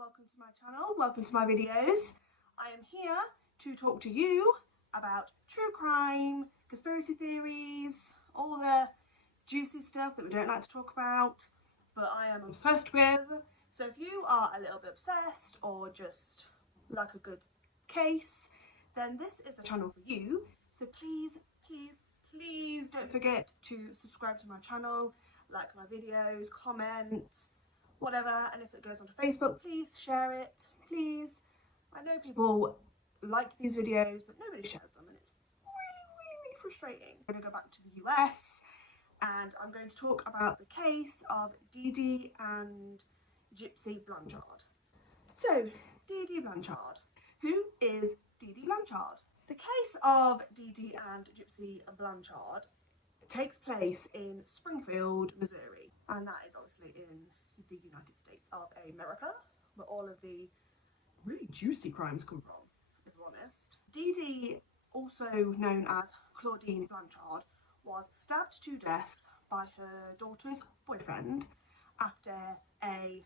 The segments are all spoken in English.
Welcome to my channel, welcome to my videos. I am here to talk to you about true crime, conspiracy theories, all the juicy stuff that we don't like to talk about, but I am obsessed with. So if you are a little bit obsessed or just like a good case, then this is the channel for you. So please, please, please don't forget to subscribe to my channel, like my videos, comment, whatever, and if it goes onto Facebook, please share it, please. I know people like these videos, but nobody shares them, and it's really frustrating. I'm going to go back to the US, and I'm going to talk about the case of Dee Dee and Gypsy Blanchard. So, Dee Dee Blanchard. Who is Dee Dee Blanchard? The case of Dee Dee and Gypsy Blanchard takes place in Springfield, Missouri, and that is obviously in the United States of America, where all of the really juicy crimes come from, if we're honest. Dee Dee, also known as Claudine Blanchard, was stabbed to death by her daughter's boyfriend after an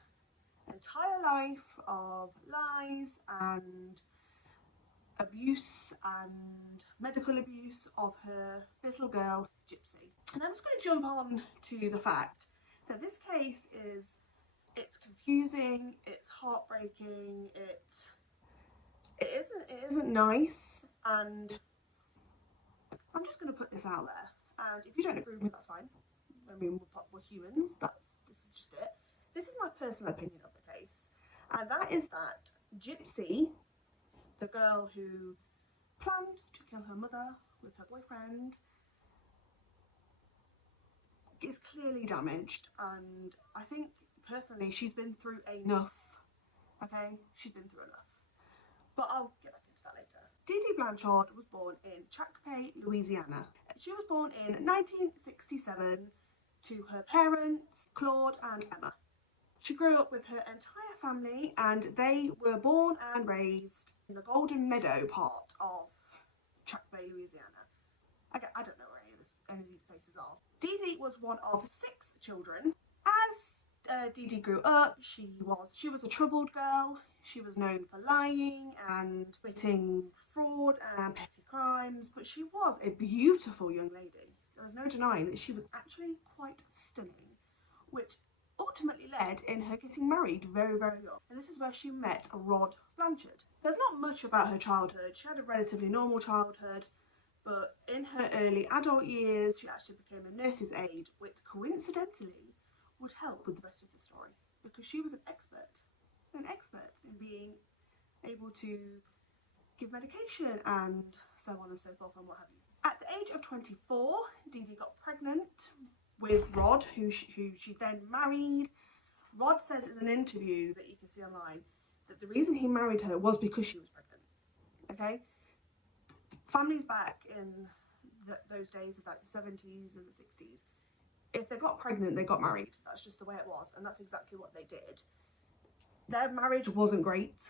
entire life of lies and abuse and medical abuse of her little girl Gypsy. And I'm just going to jump on to the fact that this case it's confusing, it's heartbreaking, it isn't nice, and I'm just going to put this out there, and if you don't agree with me, that's fine. I mean, we're humans, this is just it. This is my personal opinion of the case, and that is that Gypsy, the girl who planned to kill her mother with her boyfriend, is clearly damaged, and I think personally she's been through enough. Okay, she's been through enough, but I'll get back into that later. Dee Dee Blanchard was born in Chappaqua, Louisiana. She was born in 1967 to her parents Claude and Emma. She grew up with her entire family, and they were born and raised in the Golden Meadow part of Chappaqua, Louisiana. Okay, I don't know where any of these places are. Dee Dee was one of 6 children. As Dee Dee grew up, she was a troubled girl. She was known for lying and committing fraud and petty crimes, but she was a beautiful young lady. There was no denying that she was actually quite stunning, which ultimately led in her getting married very young. And this is where she met Rod Blanchard. There's not much about her childhood. She had a relatively normal childhood, but in her early adult years she actually became a nurse's aide, which coincidentally would help with the rest of the story, because she was an expert in being able to give medication and so on and so forth and what have you. At the age of 24, Dee Dee got pregnant with Rod, who she then married. Rod says in an interview that you can see online that the reason he married her was because she was pregnant. Okay? Families back in those days of like the 70s and the 60s, if they got pregnant, they got married. That's just the way it was, and that's exactly what they did. Their marriage wasn't great,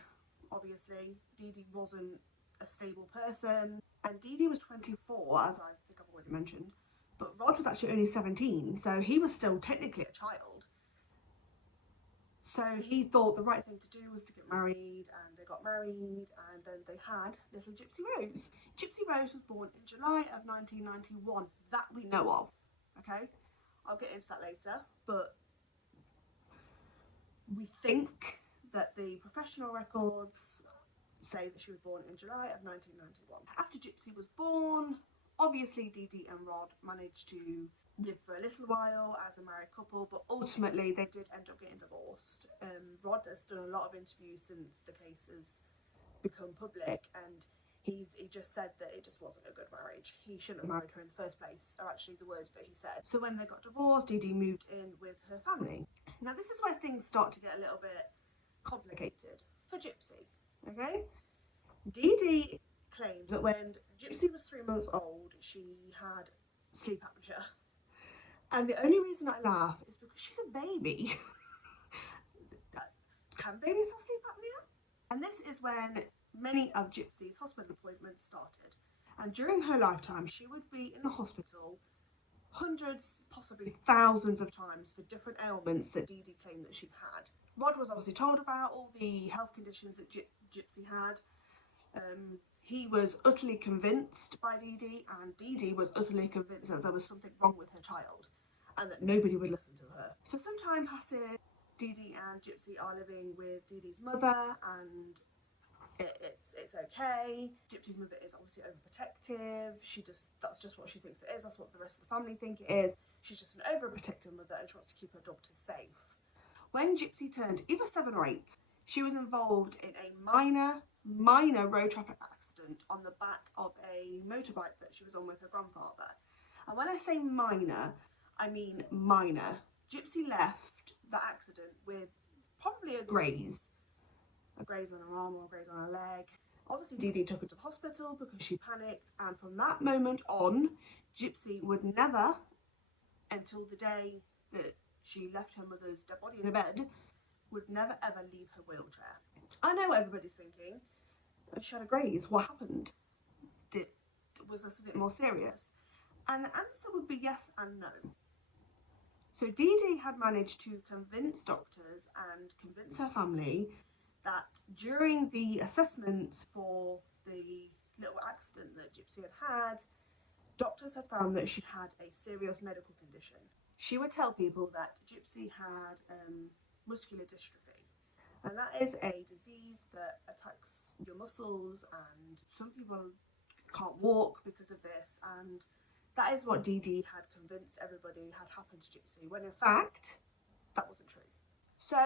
obviously. Dee Dee wasn't a stable person, and Dee Dee was 24, as I think I've already mentioned, but Rod was actually only 17, so he was still technically a child. So he thought the right thing to do was to get married, and they got married, and then they had little Gypsy Rose. Gypsy Rose was born in July of 1991, that we know of, okay? I'll get into that later, but we think that the professional records say that she was born in July of 1991. After Gypsy was born, obviously Dee Dee and Rod managed to live for a little while as a married couple, but ultimately they did end up getting divorced. Rod has done a lot of interviews since the case has become public, and he just said that it just wasn't a good marriage. He shouldn't have married her in the first place, are actually the words that he said. So when they got divorced, Dee Dee moved in with her family. Now this is where things start to get a little bit complicated for Gypsy, okay? Dee Dee claimed that when Gypsy was 3 months old, she had sleep apnea. And the only reason I laugh is because she's a baby. Can babies have sleep apnea? And this is when many of Gypsy's hospital appointments started. And during her lifetime, she would be in the hospital hundreds, possibly thousands of times for different ailments that Dee Dee claimed that she had. Rod was obviously told about all the health conditions that Gypsy had. He was utterly convinced by Dee Dee, and Dee Dee was utterly convinced that there was something wrong with her child and that nobody would listen to her. So some time passes, Dee Dee and Gypsy are living with Dee Dee's mother, and it's okay. Gypsy's mother is obviously overprotective. That's just what she thinks it is. That's what the rest of the family think it is. She's just an overprotective mother and she wants to keep her daughters safe. When Gypsy turned either 7 or 8, she was involved in a minor road traffic accident on the back of a motorbike that she was on with her grandfather. And when I say minor, I mean minor. Gypsy left the accident with probably a graze on her arm or a graze on her leg. Obviously Dee Dee took her to the hospital because she panicked, and from that moment on, Gypsy would never, until the day that she left her mother's dead body in a bed, would never ever leave her wheelchair. I know what everybody's thinking. She had a graze. What happened? Was there something more serious? And the answer would be yes and no. So Dee Dee had managed to convince doctors and convince her family that during the assessments for the little accident that Gypsy had, doctors had found that she had a serious medical condition. She would tell people that Gypsy had muscular dystrophy, and that is a disease that attacks your muscles, and some people can't walk because of this, and that is what Dee Dee had convinced everybody had happened to Gypsy, when in fact that wasn't true. So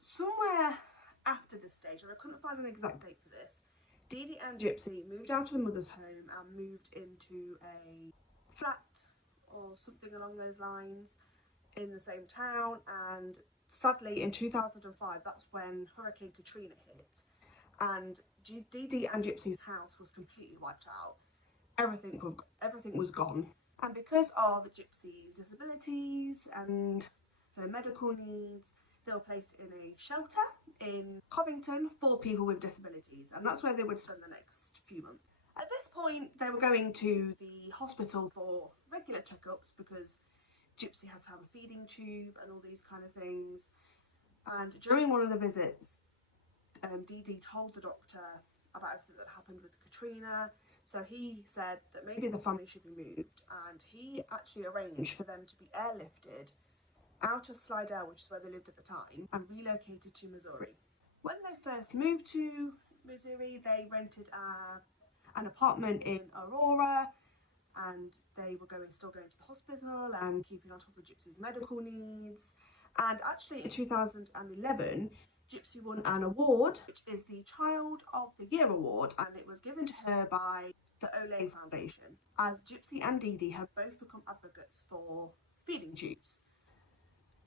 somewhere after this stage, and I couldn't find an exact date for this, Dee Dee and Gypsy moved out of the mother's home and moved into a flat or something along those lines in the same town, and sadly in 2005 that's when Hurricane Katrina hit, and Dee Dee and Gypsy's house was completely wiped out. Everything was gone, and because of Gypsy's disabilities and her medical needs, they were placed in a shelter in Covington for people with disabilities, and that's where they would spend the next few months. At this point, they were going to the hospital for regular checkups because Gypsy had to have a feeding tube and all these kind of things. And during one of the visits, Dee Dee told the doctor about everything that happened with Katrina. So he said that maybe the family should be moved, and he actually arranged for them to be airlifted out of Slidell, which is where they lived at the time, and relocated to Missouri. When they first moved to Missouri, they rented an apartment in Aurora, and they were still going to the hospital and keeping on top of Gypsy's medical needs. And actually in 2011, Gypsy won an award, which is the Child of the Year award, and it was given to her by the Olay Foundation, as Gypsy and Dee Dee have both become advocates for feeding tubes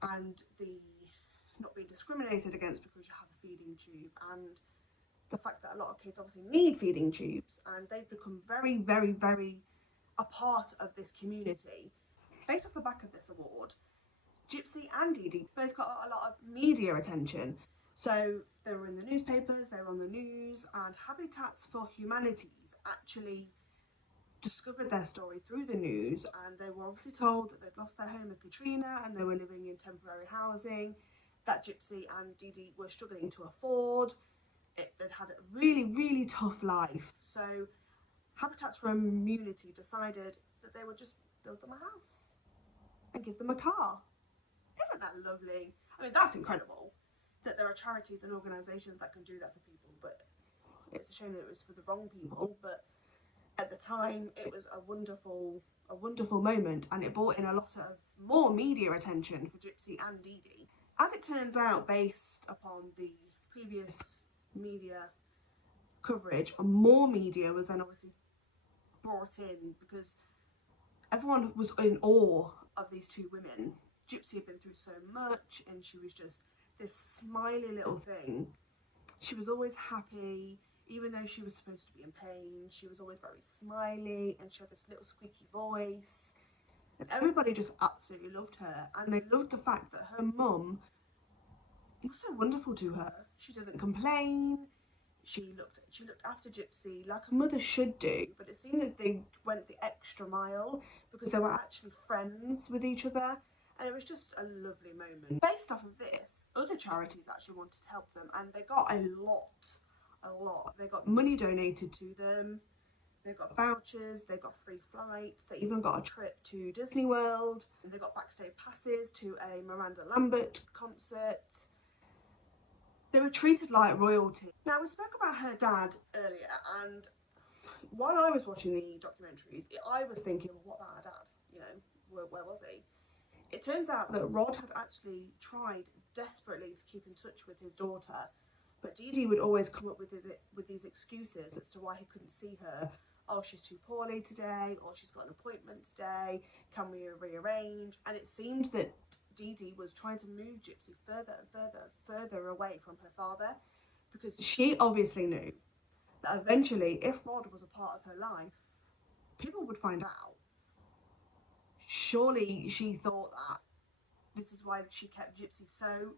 and the not being discriminated against because you have a feeding tube, and the fact that a lot of kids obviously need feeding tubes, and they've become very, very, very a part of this community. Based off the back of this award, Gypsy and Dee Dee both got a lot of media attention. So they were in the newspapers, they were on the news, and Habitats for Humanities actually discovered their story through the news, and they were obviously told that they'd lost their home in Katrina and they were living in temporary housing that Gypsy and Dee Dee were struggling to afford. They'd had a really, really tough life. So Habitats for Humanity decided that they would just build them a house and give them a car. Isn't that lovely? I mean, that's incredible that there are charities and organisations that can do that for people, but it's a shame that it was for the wrong people. But at the time, it was a wonderful moment, and it brought in a lot of more media attention for Gypsy and Dee Dee. As it turns out, based upon the previous media coverage, more media was then obviously brought in because everyone was in awe of these two women. Gypsy had been through so much, and she was just this smiley little thing. She was always happy, even though she was supposed to be in pain. She was always very smiley, and she had this little squeaky voice, and everybody just absolutely loved her. And they loved the fact that her mum was so wonderful to her. She didn't complain. she looked after Gypsy like a mother should do, but it seemed that they went the extra mile because they were actually friends with each other, and it was just a lovely moment. Based off of this, other charities actually wanted to help them, and they got a lot. They got money donated to them, they got vouchers, they got free flights, they even got a trip to Disney World, and they got backstage passes to a Miranda Lambert concert. They were treated like royalty. Now, we spoke about her dad earlier, and while I was watching the documentaries, I was thinking, well, what about her dad? You know, where was he? It turns out that Rod had actually tried desperately to keep in touch with his daughter, but Dee Dee would always come up with these excuses as to why he couldn't see her. Oh, she's too poorly today, or she's got an appointment today, can we rearrange? And it seemed that Dee Dee was trying to move Gypsy further away from her father, because she obviously knew that eventually, if Rod was a part of her life, people would find out. Surely she thought that this is why she kept Gypsy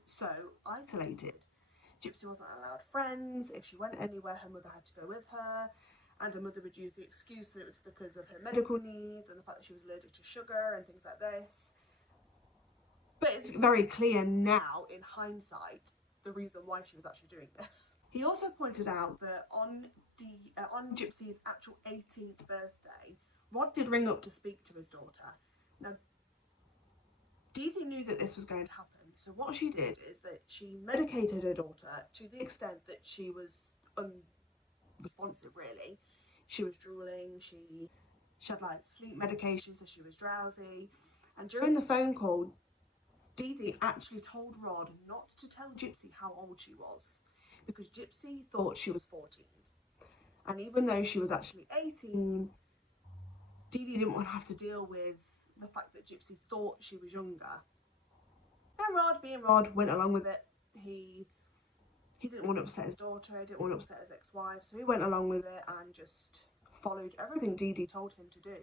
so isolated. Gypsy wasn't allowed friends. If she went anywhere, her mother had to go with her, and her mother would use the excuse that it was because of her medical needs and the fact that she was allergic to sugar and things like this. But it's very clear now, in hindsight, the reason why she was actually doing this. He also pointed out that on Gypsy's actual 18th birthday, Rod did ring up to speak to his daughter. Now, Dee Dee knew that this was going to happen, so what she did is that she medicated her daughter to the extent that she was unresponsive, really. She was drooling, she had like sleep medication, so she was drowsy, and during the phone call, Dee Dee actually told Rod not to tell Gypsy how old she was, because Gypsy thought she was 14. And even though she was actually 18, Dee Dee didn't want to have to deal with the fact that Gypsy thought she was younger. And Rod, being Rod, went along with it. He didn't want to upset his daughter, he didn't want to upset his ex-wife, so he went along with it and just followed everything Dee Dee told him to do,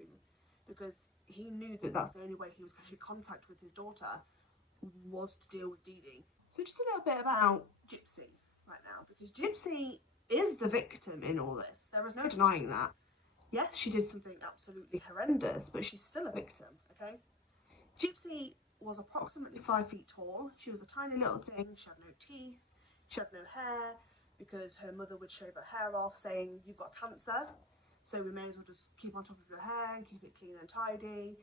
because he knew that that's the only way he was going to get contact with his daughter, was to deal with Dee Dee. So just a little bit about Gypsy right now, because Gypsy is the victim in all this. There is no denying that. Yes, she did something absolutely horrendous, but she's still a victim, okay? Gypsy was approximately 5 feet tall. She was a tiny little thing. She had no teeth. She had no hair, because her mother would shave her hair off, saying, you've got cancer, so we may as well just keep on top of your hair and keep it clean and tidy.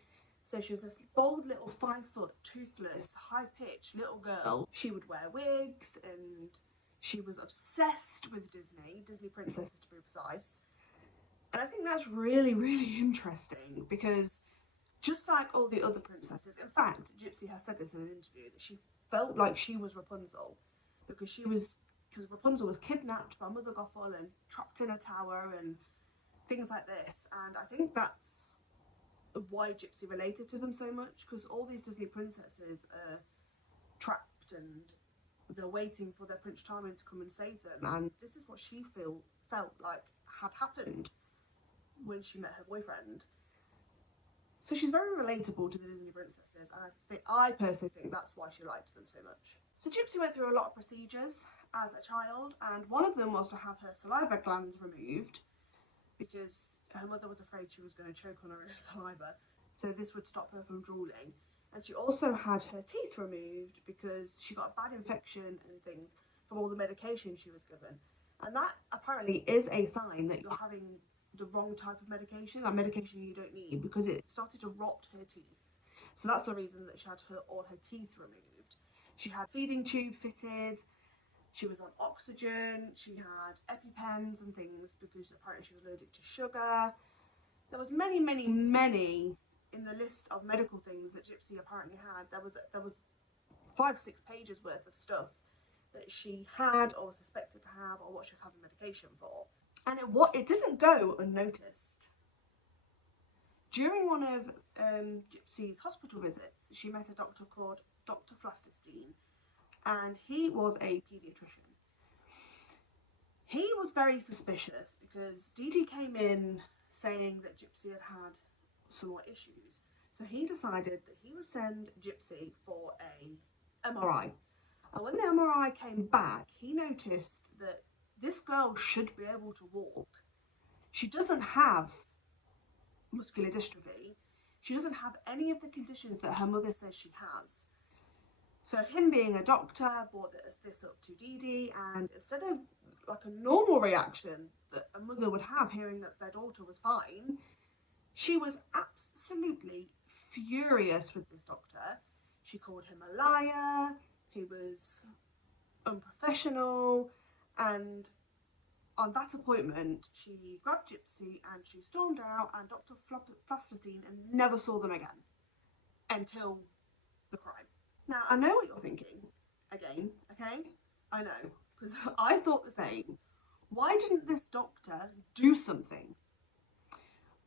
So she was this bold little 5 foot, toothless, high-pitched little girl. She would wear wigs, and she was obsessed with Disney princesses to be precise. And I think that's really, really interesting, because just like all the other princesses, in fact, Gypsy has said this in an interview, that she felt like she was Rapunzel, because Rapunzel was kidnapped by Mother Gothel and trapped in a tower and things like this. And I think that's why Gypsy related to them so much, because all these Disney princesses are trapped and they're waiting for their Prince Charming to come and save them, and this is what she felt like had happened when she met her boyfriend. So she's very relatable to the Disney princesses, and I personally think that's why she liked them so much. So Gypsy went through a lot of procedures as a child, and one of them was to have her saliva glands removed, because her mother was afraid she was going to choke on her own saliva, so this would stop her from drooling. And she also had her teeth removed because she got a bad infection and things from all the medication she was given. And that apparently is a sign that you're having the wrong type of medication, that medication you don't need, because it started to rot her teeth. So that's the reason that she had all her teeth removed. She had feeding tube fitted, she was on oxygen, she had EpiPens and things because apparently she was allergic to sugar. There was many in the list of medical things that Gypsy apparently had. There was 5 or 6 pages worth of stuff that she had or was suspected to have, or what she was having medication for. And it didn't go unnoticed. During one of Gypsy's hospital visits, she met a doctor called Dr. Flasterstein, and he was a paediatrician. He was very suspicious because Dee Dee came in saying that Gypsy had had some more issues. So he decided that he would send Gypsy for a MRI. And when the MRI came back, he noticed that this girl should be able to walk. She doesn't have muscular dystrophy. She doesn't have any of the conditions that her mother says she has. So him being a doctor brought this up to Dee Dee, and instead of like a normal reaction that a mother would have hearing that their daughter was fine, she was absolutely furious with this doctor. She called him a liar, he was unprofessional, and on that appointment, she grabbed Gypsy and she stormed out, and Dr. Foster seen and never saw them again until the crime. Now, I know what you're thinking again, okay? I know, because I thought the same. Why didn't this doctor do something?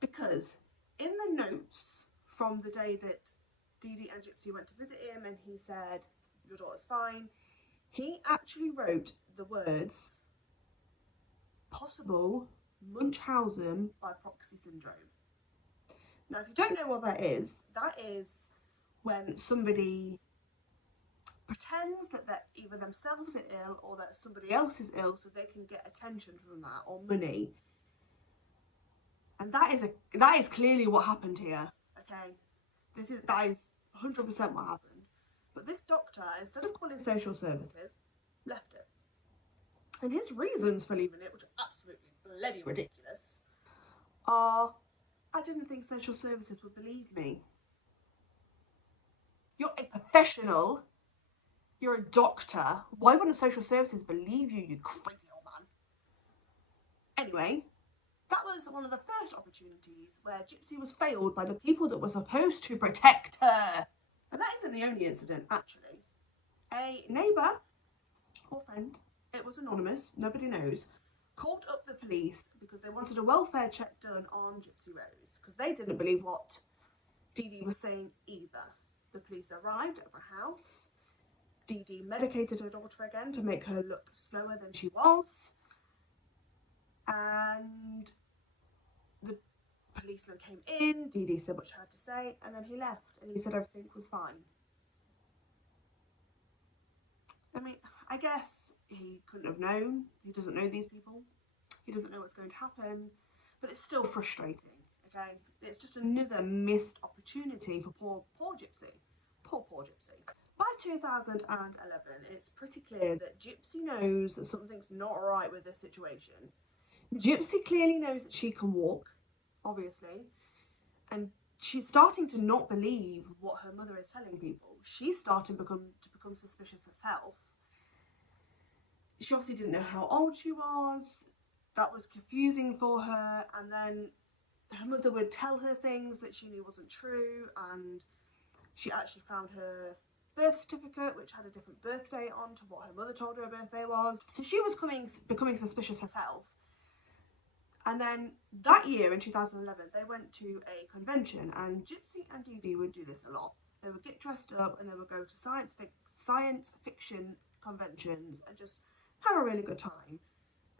Because in the notes from the day that Dee Dee and Gypsy went to visit him and he said, your daughter's fine, he actually wrote the words, possible Munchausen by proxy syndrome. Now, if you don't know what that is when somebody pretends that either themselves are ill or that somebody else is ill so they can get attention from that or money. And that is clearly what happened here, okay? That is 100% what happened. But this doctor, instead of calling social services, left it. And his reasons for leaving it, which are absolutely bloody ridiculous, are, I didn't think social services would believe me. You're a professional. You're a doctor. Why wouldn't social services believe you, you crazy old man? Anyway, that was one of the first opportunities where Gypsy was failed by the people that were supposed to protect her. And that isn't the only incident, actually. A neighbour or friend, it was anonymous, nobody knows, called up the police because they wanted a welfare check done on Gypsy Rose because they didn't believe what Dee Dee was saying either. The police arrived at her house. Dee Dee medicated her daughter again to make her look slower than she was. And the policeman came in, Dee Dee said what she had to say, and then he left and he said everything was fine. I mean, I guess he couldn't have known. He doesn't know these people. He doesn't know what's going to happen. But it's still frustrating, okay? It's just another missed opportunity for poor Gypsy. Poor Gypsy. By 2011, it's pretty clear that Gypsy knows that something's not right with this situation. Gypsy clearly knows that she can walk, obviously, and she's starting to not believe what her mother is telling people. She's starting to become suspicious herself. She obviously didn't know how old she was. That was confusing for her, and then her mother would tell her things that she knew wasn't true, and she actually found her birth certificate, which had a different birth date on to what her mother told her her birthday was. So she was becoming suspicious herself. And then that year, in 2011, they went to a convention, and Gypsy and Dee Dee would do this a lot. They would get dressed up and they would go to science fiction conventions and just have a really good time.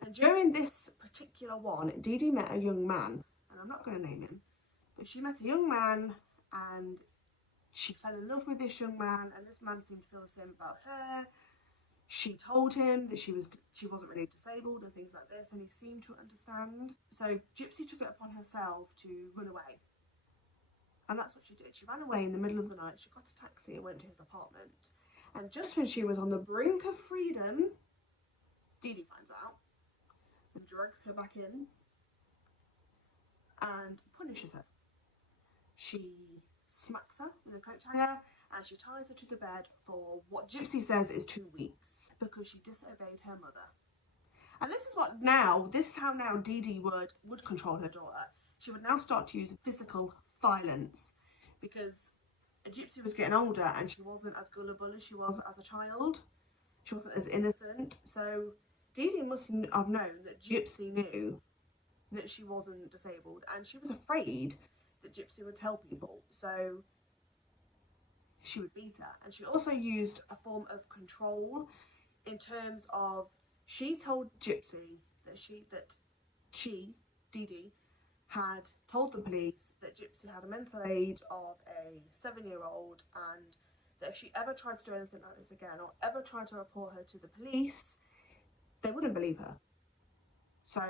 And during this particular one, Dee Dee met a young man, and I'm not going to name him, but she met a young man and she fell in love with this young man, and this man seemed to feel the same about her. She told him that she wasn't really disabled and things like this, and he seemed to understand. So Gypsy took it upon herself to run away. And that's what she did. She ran away in the middle of the night. She got a taxi and went to his apartment. And just when she was on the brink of freedom, Dee Dee finds out and drags her back in and punishes her. She smacks her with a coat hanger and she ties her to the bed for what Gypsy says is 2 weeks because she disobeyed her mother. And this is how now Dee Dee would control her daughter. She would now start to use physical violence because Gypsy was getting older and she wasn't as gullible as she was as a child. She wasn't as innocent. So Dee Dee must have known that Gypsy knew that she wasn't disabled, and she was afraid that Gypsy would tell people, so she would beat her. And she also used a form of control in terms of she told Gypsy that she, Dee Dee, had told the police that Gypsy had a mental age of a 7-year-old, and that if she ever tried to do anything like this again or ever tried to report her to the police, they wouldn't believe her. So,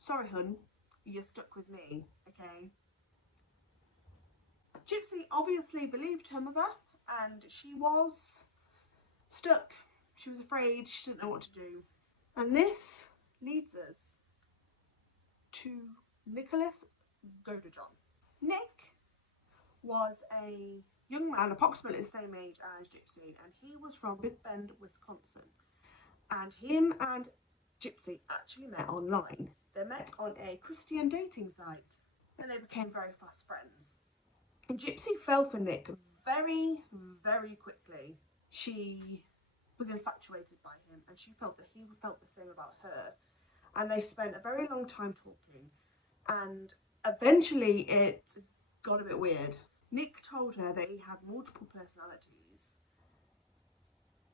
sorry hun, you're stuck with me, okay? Gypsy obviously believed her mother, and she was stuck. She was afraid, she didn't know what to do. And this leads us to Nicholas Godejohn. Nick was a young man approximately the same age as Gypsy, and he was from Big Bend, Wisconsin. And him and Gypsy actually met online. They met on a Christian dating site, and they became very fast friends. And Gypsy fell for Nick very, very quickly. She was infatuated by him, and she felt that he felt the same about her. And they spent a very long time talking, and eventually it got a bit weird. Nick told her that he had multiple personalities.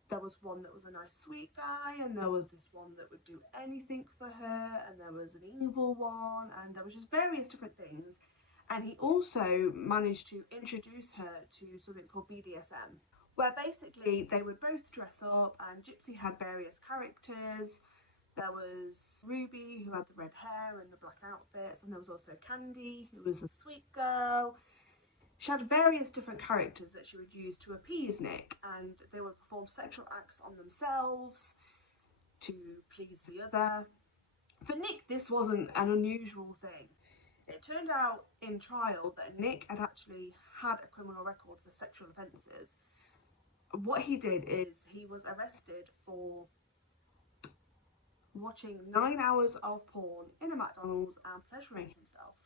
There was one that was a nice sweet guy, and there was this one that would do anything for her, and there was an evil one, and there was just various different things. And he also managed to introduce her to something called BDSM, where basically they would both dress up, and Gypsy had various characters. There was Ruby, who had the red hair and the black outfits, and there was also Candy, who was the sweet girl. She had various different characters that she would use to appease Nick, and they would perform sexual acts on themselves to please the other. For Nick, this wasn't an unusual thing. It turned out in trial that Nick had actually had a criminal record for sexual offences. What he did is he was arrested for watching 9 hours of porn in a McDonald's and pleasuring himself.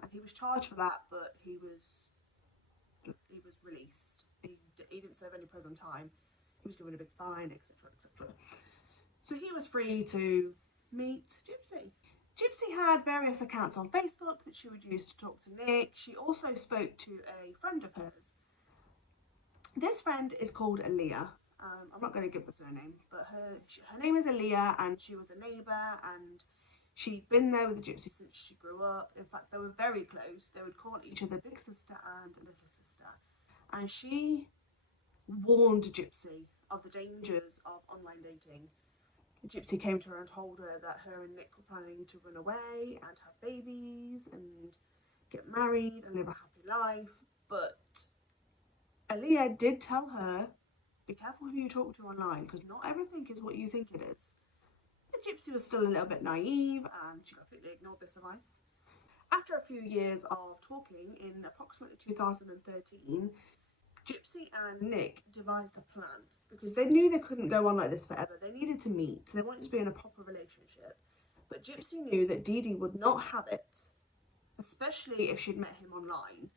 And he was charged for that, but he was released. He didn't serve any prison time. He was given a big fine, etc, etc. So he was free to meet Gypsy. Gypsy had various accounts on Facebook that she would use to talk to Nick. She also spoke to a friend of hers. This friend is called Aaliyah. I'm not going to give the surname, but her name is Aaliyah, and she was a neighbour, and she'd been there with the Gypsy since she grew up. In fact, they were very close. They would call each other big sister and little sister. And she warned Gypsy of the dangers of online dating. Gypsy came to her and told her that her and Nick were planning to run away and have babies and get married and live a happy life. But Aaliyah did tell her, be careful who you talk to online, because not everything is what you think it is. But Gypsy was still a little bit naive, and she completely ignored this advice. After a few years of talking, in approximately 2013, Gypsy and Nick devised a plan, because they knew they couldn't go on like this forever. They needed to meet. They wanted to be in a proper relationship. But Gypsy knew that Dee Dee would not have it, especially if she'd met him online.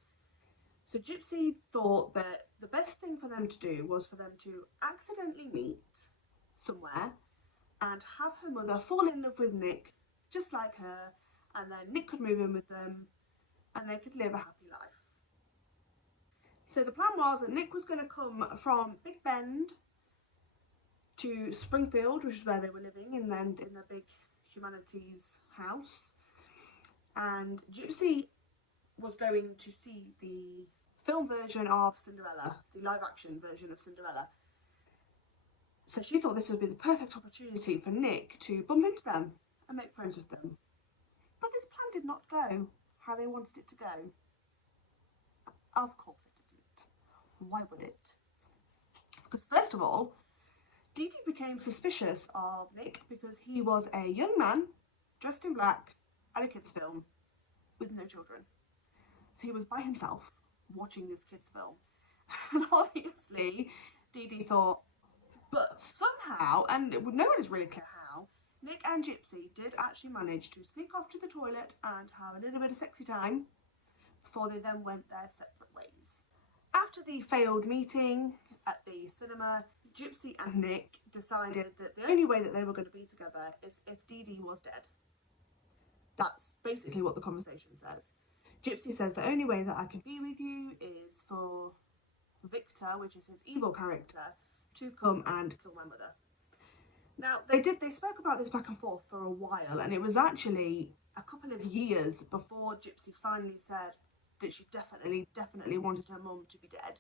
So Gypsy thought that the best thing for them to do was for them to accidentally meet somewhere and have her mother fall in love with Nick, just like her, and then Nick could move in with them and they could live a happy life. So the plan was that Nick was going to come from Big Bend to Springfield, which is where they were living, in their big humanities house. And Gypsy was going to see the film version of Cinderella, the live action version of Cinderella. So she thought this would be the perfect opportunity for Nick to bump into them and make friends with them. But this plan did not go how they wanted it to go. Of course it didn't. Why would it? Because first of all, Dee Dee became suspicious of Nick because he was a young man dressed in black at a kids' film with no children. So he was by himself watching this kids' film. And obviously Dee Dee thought, but somehow, and no one is really clear how, Nick and Gypsy did actually manage to sneak off to the toilet and have a little bit of sexy time before they then went their separate ways. After the failed meeting at the cinema, Gypsy and Nick decided that the only way that they were going to be together is if Dee Dee was dead. That's basically what the conversation says. Gypsy says the only way that I can be with you is for Victor, which is his evil character, to come and kill my mother. Now, they spoke about this back and forth for a while, and it was actually a couple of years before Gypsy finally said that she definitely wanted her mum to be dead.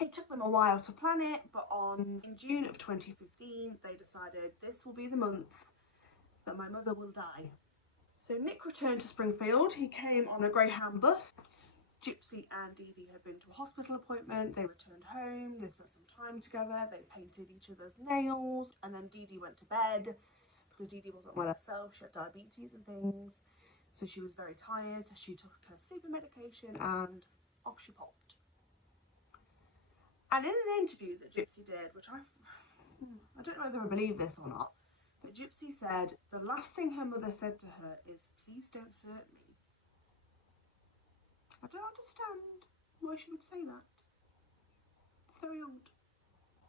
It took them a while to plan it, but in June of 2015, they decided this will be the month that my mother will die. So Nick returned to Springfield. He came on a Greyhound bus. Gypsy and Dee Dee had been to a hospital appointment. They returned home. They spent some time together. They painted each other's nails. And then Dee Dee went to bed because Dee Dee wasn't well herself. She had diabetes and things. So she was very tired. So she took her sleeping medication and off she popped. And in an interview that Gypsy did, which I don't know whether I believe this or not, but Gypsy said the last thing her mother said to her is, "Please don't hurt me." I don't understand why she would say that. It's very odd.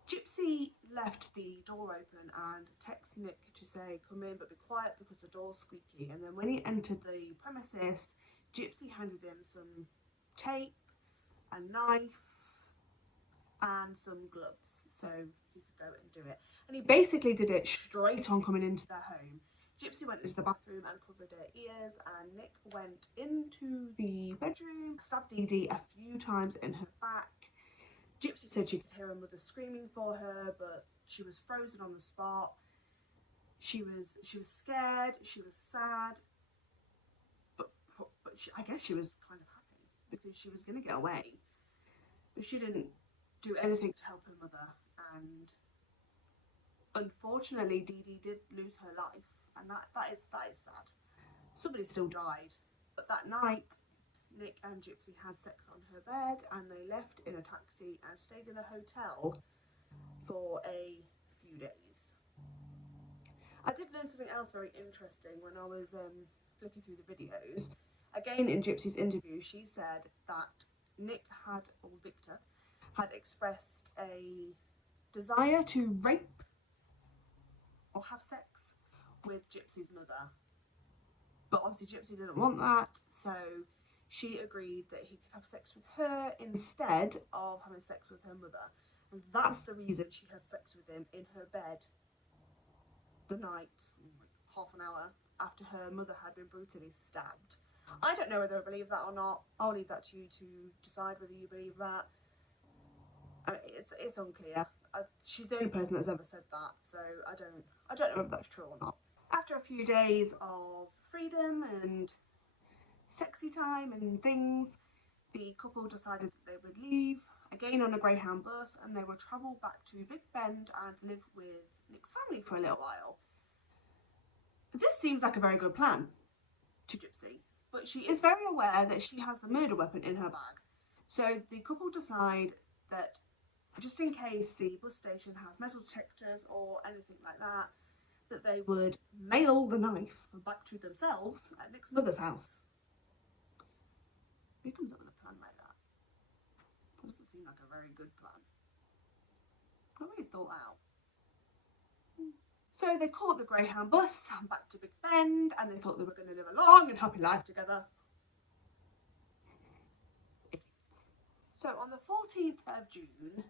Gypsy left the door open and texted Nick to say, "Come in, but be quiet because the door's squeaky." And then when he entered the premises, Gypsy handed him some tape, a knife, and some gloves so he could go and do it. And he basically did it straight on coming into their home. Gypsy went into the bathroom and covered her ears, and Nick went into the bedroom, stabbed Dee Dee a few times in her back. Gypsy said she could hear her mother screaming for her, but she was frozen on the spot. She was scared, she was sad, but I guess she was kind of happy because she was going to get away. But she didn't do anything to help her mother, and unfortunately Dee Dee did lose her life, and that is sad. Somebody still died. But that night Nick and Gypsy had sex on her bed, and they left in a taxi and stayed in a hotel for a few days. I did learn something else very interesting when I was flicking through the videos. Again, in Gypsy's interview, she said that Victor had expressed a desire to rape or have sex with Gypsy's mother. But obviously Gypsy didn't want that, so she agreed that he could have sex with her instead of having sex with her mother. And that's the reason she had sex with him in her bed the night, half an hour after her mother had been brutally stabbed. I don't know whether I believe that or not. I'll leave that to you to decide whether you believe that. I mean, it's unclear. She's the only person that's ever said that, so I don't know if that's true or not. After a few days of freedom and sexy time and things, the couple decided that they would leave, again on a Greyhound bus, and they would travel back to Big Bend and live with Nick's family for a little while. This seems like a very good plan to Gypsy, but she is very aware that she has the murder weapon in her bag. So the couple decide that just in case the bus station has metal detectors or anything like that, that they would mail the knife back to themselves at Nick's mother's house. Who comes up with a plan like that? That doesn't seem like a very good plan. Not really thought out. So they caught the Greyhound bus back to Big Bend, and they thought they were going to live a long and happy life together. So on the 14th of June,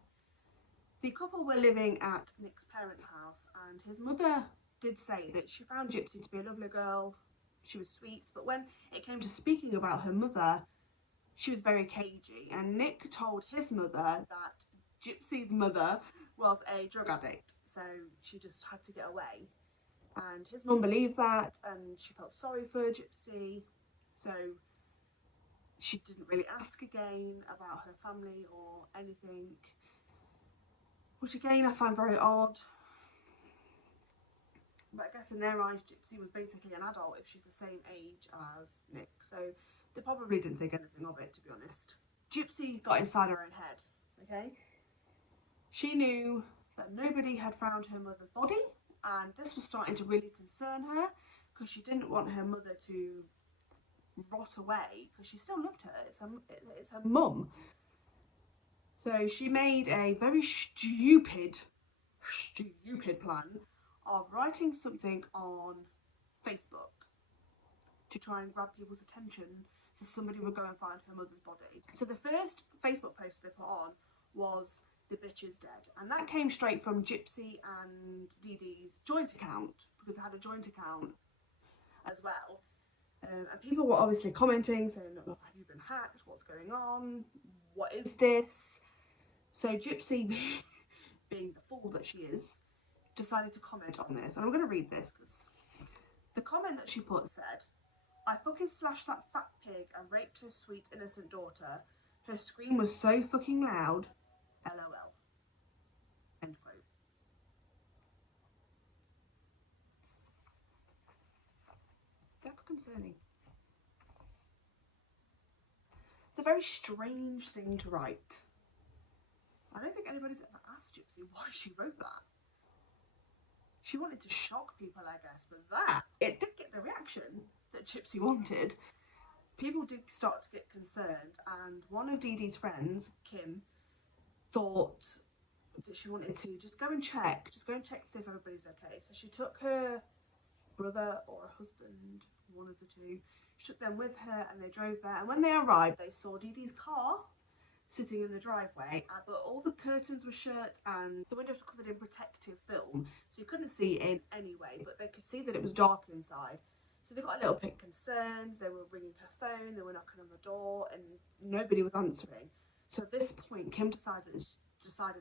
the couple were living at Nick's parents' house, and his mother did say that she found Gypsy to be a lovely girl. She was sweet, but when it came to speaking about her mother, she was very cagey, and Nick told his mother that Gypsy's mother was a drug addict, so she just had to get away. And his mum believed that, and she felt sorry for Gypsy, so she didn't really ask again about her family or anything, which again I find very odd. But I guess in their eyes Gypsy was basically an adult if she's the same age as Nick, so they probably didn't think anything of it, to be honest. Gypsy got inside her own head, okay? She knew that nobody had found her mother's body, and this was starting to really concern her because she didn't want her mother to rot away because she still loved her. It's her mum. So she made a very stupid plan of writing something on Facebook to try and grab people's attention so somebody would go and find her mother's body. So the first Facebook post they put on was "The bitch is dead," and that came straight from Gypsy and Dee Dee's joint account, because they had a joint account as well. And people were obviously commenting saying, "Have you been hacked? What's going on? What is this?" So Gypsy, being the fool that she is, decided to comment on this, and I'm going to read this because The comment that she put said, "I fucking slashed that fat pig and raped her sweet innocent daughter. Her scream was so fucking loud. LOL." End quote. That's concerning. It's a very strange thing to write. I don't think anybody's ever asked Gypsy why she wrote that. She wanted to shock people, I guess, but it did get the reaction that Gypsy wanted. People did start to get concerned, and one of Dee Dee's friends, Kim, thought that she wanted to just go and check to see if everybody's okay. So she took her brother or her husband, one of the two, she took them with her and they drove there, and when they arrived they saw Dee Dee's car sitting in the driveway, but all the curtains were shut and the windows were covered in protective film, so you couldn't see in any way, but they could see that it was dark inside. So they got a little bit concerned. They were ringing her phone, they were knocking on the door, and nobody was answering. So at this point, Kim decided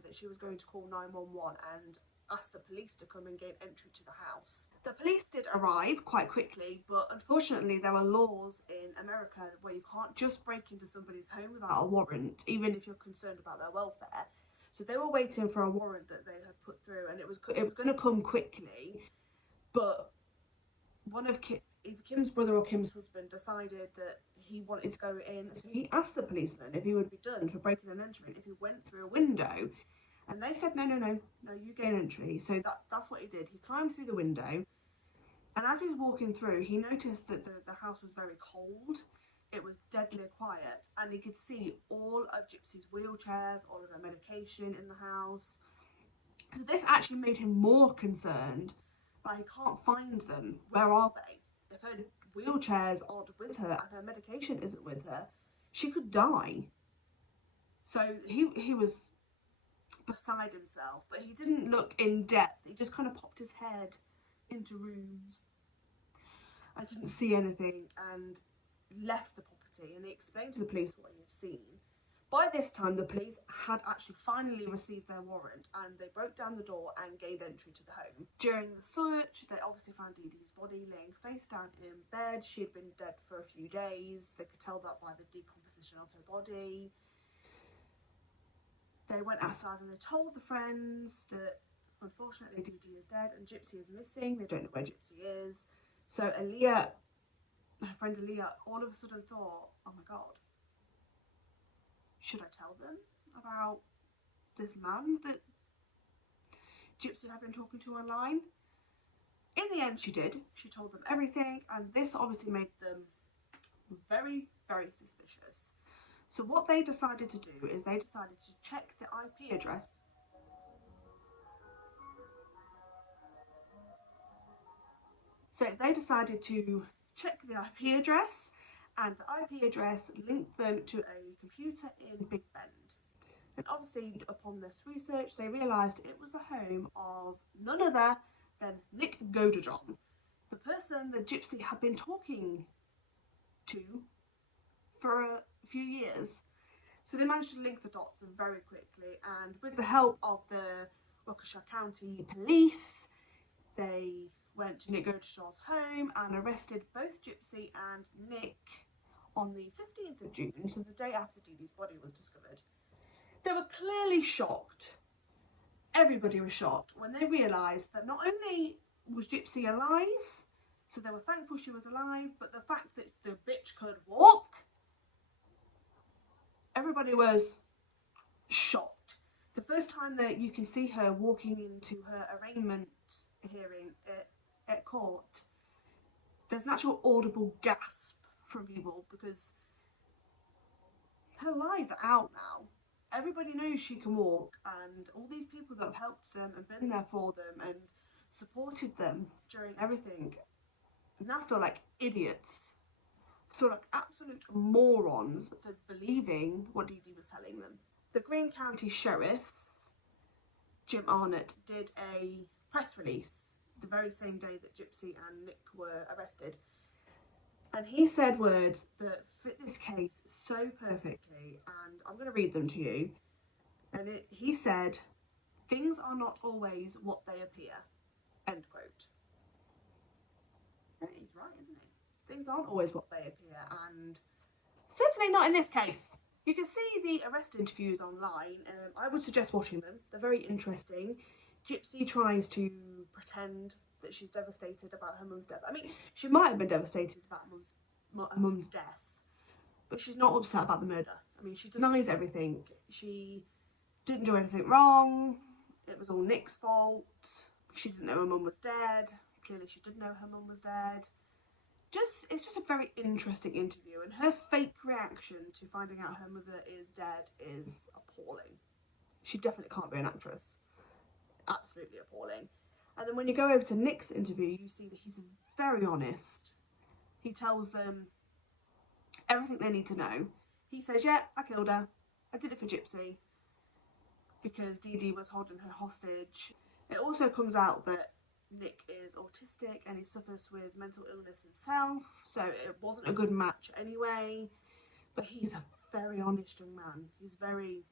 that she was going to call 911 and ask the police to come and gain entry to the house. The police did arrive quite quickly, but unfortunately there are laws in America where you can't just break into somebody's home without a warrant, even if you're concerned about their welfare. So they were waiting for a warrant that they had put through, and it was going to come quickly, but one of either Kim's brother or Kim's husband decided that he wanted to go in, so he asked the policeman if he would be done for breaking and entering if he went through a window, and they said no, you gain entry. So that's what he did. He climbed through the window, and as he was walking through, he noticed that the house was very cold. It was deadly quiet, and he could see all of Gypsy's wheelchairs, all of her medication in the house. So this actually made him more concerned. But he can't find them. Where are they? If her wheelchairs aren't with her and her medication isn't with her, she could die. So he was beside himself, but he didn't look in depth. He just kind of popped his head into rooms. I didn't see anything and left the property, and he explained to the police what he had seen. By this time, the police had actually finally received their warrant, and they broke down the door and gained entry to the home. During the search, they obviously found Dee Dee's body laying face down in bed. She had been dead for a few days. They could tell that by the decomposition of her body. They went outside and they told the friends that unfortunately Dee Dee is dead and Gypsy is missing. They don't know where Gypsy is. So Aaliyah, her friend Aaliyah, all of a sudden thought, oh my god, should I tell them about this man that Gypsy had been talking to online? In the end, she did. She told them everything, and this obviously made them very, very suspicious. So what they decided to do is they decided to check the IP address. So they decided to check the IP address, and the IP address linked them to a computer in Big Bend. And obviously, upon this research, they realised it was the home of none other than Nick Godejohn, the person that Gypsy had been talking to for a few years. So they managed to link the dots very quickly, and with the help of the Waukesha County Police, they went to Nick Godejohn's home and arrested both Gypsy and Nick on the 15th of June, so the day after Dee Dee's body was discovered. They were clearly shocked. Everybody was shocked when they realised that not only was Gypsy alive, so they were thankful she was alive, but the fact that the bitch could walk, everybody was shocked. The first time that you can see her walking into her arraignment hearing at court, there's an actual audible gasp from people because her lies are out now. Everybody knows she can walk, and all these people that have helped them and been there for them and supported them during everything now feel like idiots, feel like absolute morons for believing what Dee Dee was telling them. The Greene County Sheriff, Jim Arnott, did a press release the very same day that Gypsy and Nick were arrested, and he said words that fit this case so perfectly, and I'm going to read them to you. And he said, "Things are not always what they appear." End quote. right, isn't he? Things aren't always what they appear, and certainly not in this case. You can see the arrest interviews online. I would suggest watching them. They're very interesting. Gypsy tries to pretend that she's devastated about her mum's death. I mean, she might have been devastated about her mum's death, but she's not upset about the murder. I mean, she denies everything. She didn't do anything wrong. It was all Nick's fault. She didn't know her mum was dead. Clearly she did know her mum was dead. It's just a very interesting interview, and her fake reaction to finding out her mother is dead is appalling. She definitely can't be an actress. Absolutely appalling. And then when you go over to Nick's interview, you see that he's very honest. He tells them everything they need to know. He says, yeah, I killed her. I did it for Gypsy because Dee Dee was holding her hostage. It also comes out that Nick is autistic and he suffers with mental illness himself, so it wasn't a good match anyway. But he's a very honest young man. He's very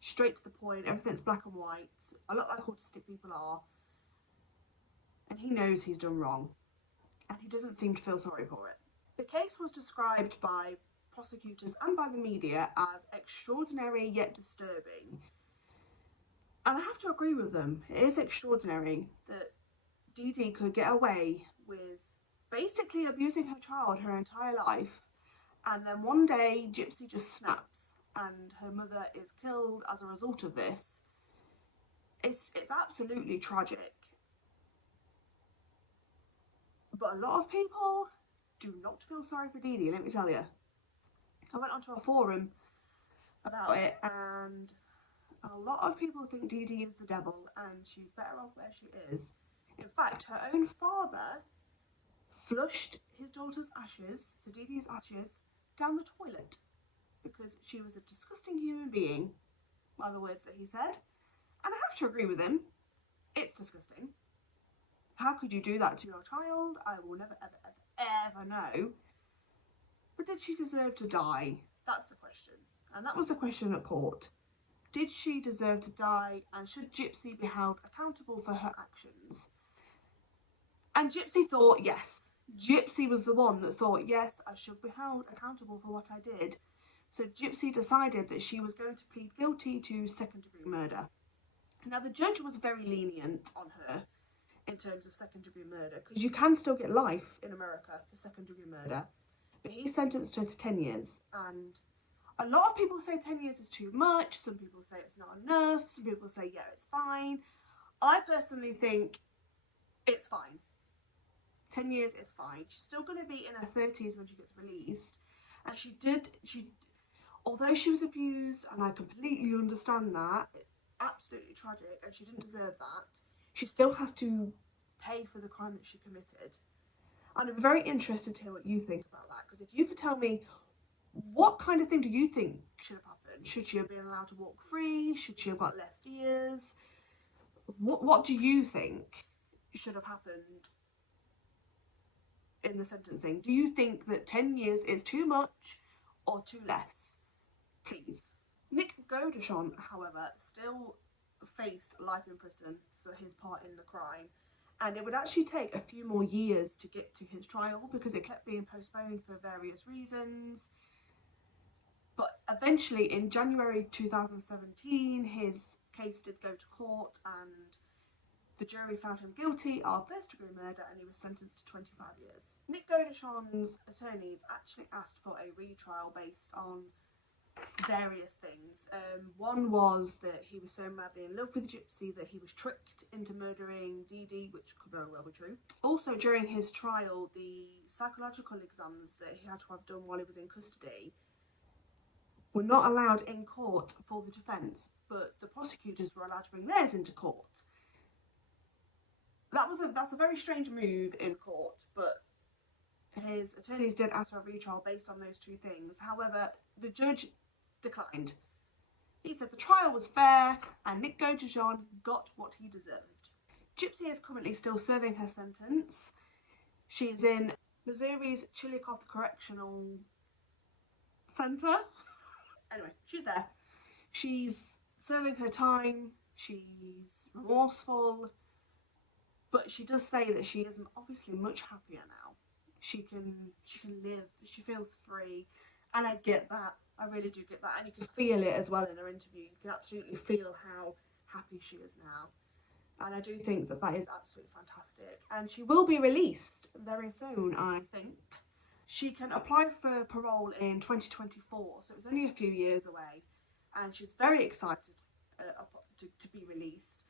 straight to the point. Everything's black and white, a lot like autistic people are. And he knows he's done wrong, and he doesn't seem to feel sorry for it. The case was described by prosecutors and by the media as extraordinary yet disturbing. And I have to agree with them. It is extraordinary that Dee Dee could get away with basically abusing her child her entire life, and then one day Gypsy just snaps and her mother is killed as a result of this. It's absolutely tragic. But a lot of people do not feel sorry for Dee Dee, let me tell you. I went onto a forum about it, and a lot of people think Dee Dee is the devil and she's better off where she is. In fact, her own father flushed his daughter's ashes, so Dee Dee's ashes, down the toilet because she was a disgusting human being, by the words that he said. And I have to agree with him. It's disgusting. How could you do that to your child? I will never, ever, ever, ever know. But did she deserve to die? That's the question. And that was the question at court. Did she deserve to die, and should Gypsy be held accountable for her actions? And Gypsy thought yes. Gypsy was the one that thought, yes, I should be held accountable for what I did. So Gypsy decided that she was going to plead guilty to second-degree murder. Now, the judge was very lenient on her in terms of second-degree murder, because you can still get life in America for second-degree murder. But he sentenced her to 10 years, and a lot of people say 10 years is too much. Some people say it's not enough. Some people say, yeah, it's fine. I personally think it's fine. 10 years is fine. She's still going to be in her 30s when she gets released. And although she was abused, and I completely understand that, it's absolutely tragic, and she didn't deserve that, she still has to pay for the crime that she committed. And I'm very interested to hear what you think about that, because if you could tell me, what kind of thing do you think should have happened? Should she have been allowed to walk free? Should she have got less years? What do you think should have happened in the sentencing? Do you think that 10 years is too much or too less? Please. Nick Godechon, however, still faced life in prison for his part in the crime, and it would actually take a few more years to get to his trial because it kept being postponed for various reasons. But eventually, in January 2017, his case did go to court, and the jury found him guilty of first-degree murder, and he was sentenced to 25 years. Nick Godechon's attorneys actually asked for a retrial based on various things. One was that he was so madly in love with Gypsy that he was tricked into murdering Dee Dee, which could very well be true. Also, during his trial, the psychological exams that he had to have done while he was in custody were not allowed in court for the defence, but the prosecutors were allowed to bring theirs into court. That's a very strange move in court, but his attorneys did ask for a retrial based on those two things. However, the judge declined. He said the trial was fair and Nick Godechon got what he deserved. Gypsy is currently still serving her sentence. She's in Missouri's Chillicothe Correctional Centre. Anyway, she's there. She's serving her time. She's remorseful. But she does say that she is obviously much happier now. she can live, she feels free, and I get that. I really do get that, and you can feel it as well in her interview. You can absolutely feel how happy she is now, and I do think that that is absolutely fantastic. And she will be released very soon, I think. She can apply for parole in 2024, so it's only a few years away, and she's very excited to be released.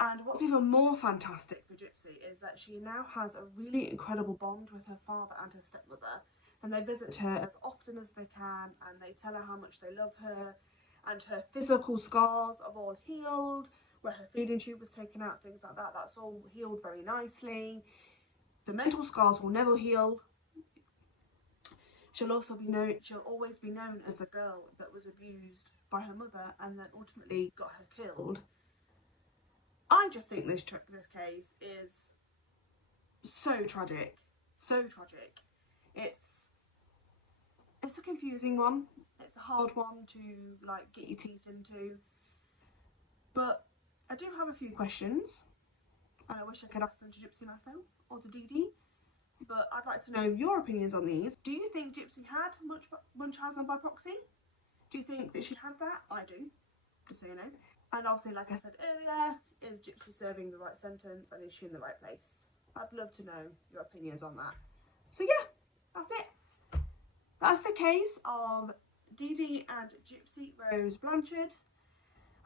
And what's even more fantastic for Gypsy is that she now has a really incredible bond with her father and her stepmother, and they visit her as often as they can, and they tell her how much they love her, and her physical scars are all healed, where her feeding tube was taken out, things like that, that's all healed very nicely. The mental scars will never heal. She'll always be known as the girl that was abused by her mother and then ultimately got her killed. I just think this case is so tragic, so tragic. It's a confusing one. It's a hard one to like get your teeth into. But I do have a few questions, and I wish I could ask them to Gypsy myself or to Dee Dee. But I'd like to know your opinions on these. Do you think Gypsy had Munchausen by proxy? Do you think that she had that? I do, just so you know. And obviously, like I said earlier, is Gypsy serving the right sentence and is she in the right place? I'd love to know your opinions on that. So yeah, that's it. That's the case of Dee Dee and Gypsy Rose Blanchard.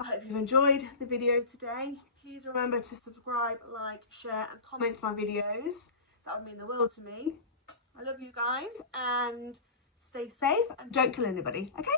I hope you've enjoyed the video today. Please remember to subscribe, like, share and comment my videos. That would mean the world to me. I love you guys, and stay safe and don't kill anybody, okay?